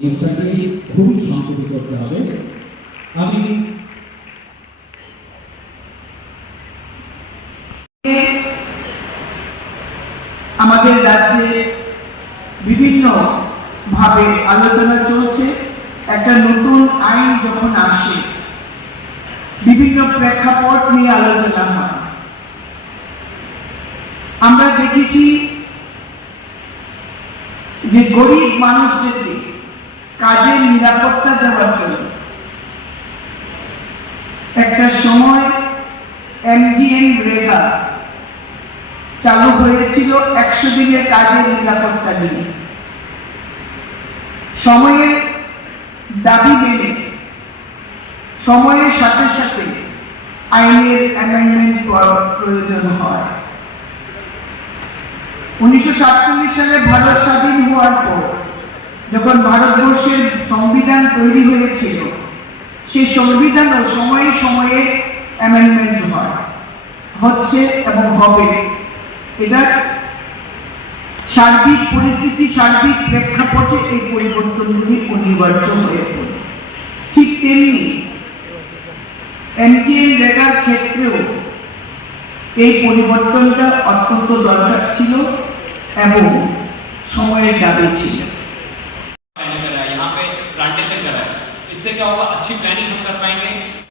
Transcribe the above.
জিনিসটাকে খুবই সংক্ষেপে করতে হবে। আমি আমাদের রাজ্যে বিভিন্ন ভাবে আলোচনা চলছে। একটা নতুন আইন যখন আসে বিভিন্ন প্রেক্ষাপট নিয়ে আলোচনা হয়। আমরা দেখেছি যে গরিব মানুষদেরকে কাজের নিরাপত্তা দেওয়ার জন্য একটা সময় MGNREGA চালু হয়েছিল 100 দিনের কাজের নিরাপত্তা নিয়ে। সময়ের দাবি মেনে সময়ের সাথে সাথে আইনের অ্যামেন্ডমেন্ট প্রয়োজন হয়। 1947 সালে ভারত স্বাধীন হওয়ার পর যখন ভারতবর্ষের সংবিধান তৈরি হয়েছিল, সেই সংবিধানও সময়ে সময়ে অ্যামেন্ডমেন্ট হচ্ছে এবং হবে। এটা সার্বিক পরিস্থিতি, সার্বিক প্রেক্ষাপটে এই পরিবর্তনগুলি অনিবার্য হয়ে পড়ে। ঠিক তেমনি MGNREGAর ক্ষেত্রেও এই পরিবর্তনটা অত্যন্ত দরকার ছিল এবং সময়ের দাবি ছিল। यहाँ पे प्लांटेशन करा है, इससे क्या होगा, अच्छी प्लानिंग हम कर पाएंगे।